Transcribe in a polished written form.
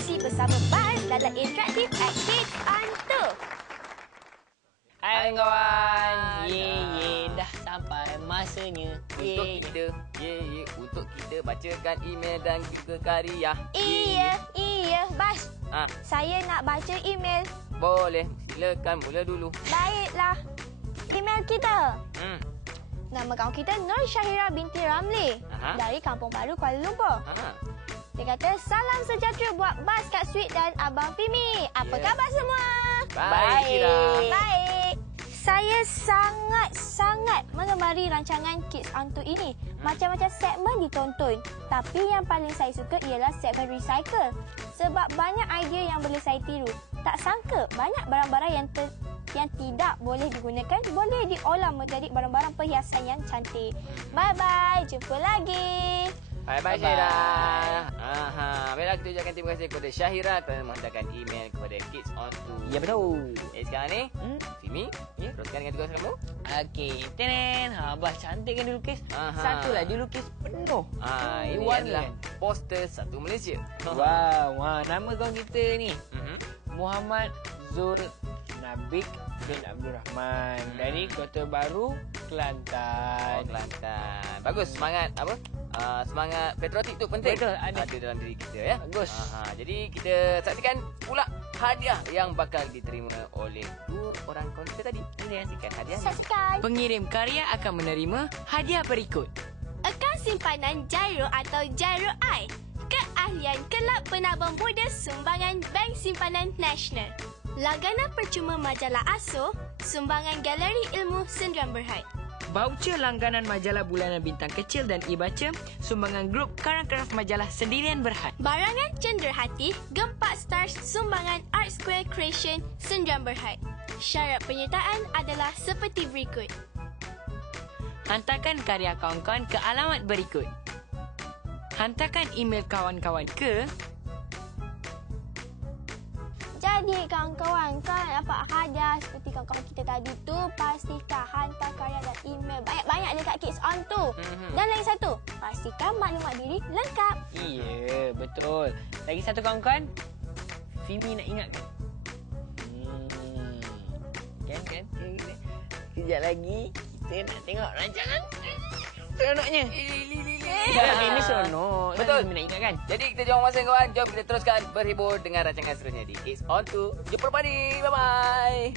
Masih bersama Bas dalam Interaktif at Kids on 2. Hai kawan. Dah sampai masanya. Untuk kita bacakan email dan juga karya. Iya, Bas. Saya nak baca email. Boleh, silakan mula dulu. Baiklah. Email kita. Nama kawan kita Nur Syahira binti Ramli dari Kampung Baru, Kuala Lumpur. Dia kata, salam sejahtera buat Bas, Kak Sweet dan Abang Fimi. Apa khabar semua? Baik. Saya sangat mengemari rancangan Kids on 2 ini. Macam-macam segmen ditonton. Tapi yang paling saya suka ialah segmen recycle. Sebab banyak idea yang boleh saya tiru. Tak sangka banyak barang-barang yang tidak boleh digunakan boleh diolah menjadi barang-barang perhiasan yang cantik. Bye-bye. Jumpa lagi. Bye-bye Syahira. Baiklah, kita ucapkan terima kasih kepada Syahira kerana menghantarkan email kepada Kids on 2. Ya, betul. Sekarang ni, Fimi, teruskan dengan tugas kamu. Okey, tenen. Bas cantik kan dilukis? Satu lah dilukis penuh. Ini adalah poster satu Malaysia. Wow, nama kawan kita ni Muhammad Zul Nabik bin Abdul Rahman dari Kota Baru, Kelantan. Kelantan. Bagus, semangat apa? Semangat patriotik tu penting. Betul, ada dalam diri kita ya. Bagus. Jadi kita saksikan pula hadiah yang bakal diterima oleh dua orang kawan kita tadi. Saksikan hadiahnya. Saksikan. Pengirim karya akan menerima hadiah berikut. Akaun simpanan Gyro atau Gyro I. Keahlian Kelab Penabung Muda Sumbangan Bank Simpanan Nasional. Langganan percuma majalah ASO. Sumbangan Galeri Ilmu Sendirian Berhad. Baucer langganan majalah bulanan Bintang Kecil dan e-baca. Sumbangan grup Karang Craft majalah Sendirian Berhad. Barangan Cenderhati Gempak Stars Sumbangan Art Square Creation Sendirian Berhad. Syarat penyertaan adalah seperti berikut. Hantarkan karya kawan-kawan ke alamat berikut. Hantarkan email kawan-kawan ke... Jadi kawan-kawan, kan dapat hadiah seperti kawan-kawan kita tadi tu, pastikan hantar karya dan email banyak-banyak dekat Kids on 2. Dan lagi satu, pastikan maklumat diri lengkap. Ya, betul. Lagi satu kawan-kawan, Fimi nak ingatkan. Kan? Sekejap lagi, kita nak tengok rancangan. Seronoknya. Fimi seronok. Betul. Fimi nak ingatkan. Jadi kita jangan masa kawan. Jom kita teruskan berhibur dengan rancangan seterusnya di Kids on 2. Jumpa lagi. Bye-bye.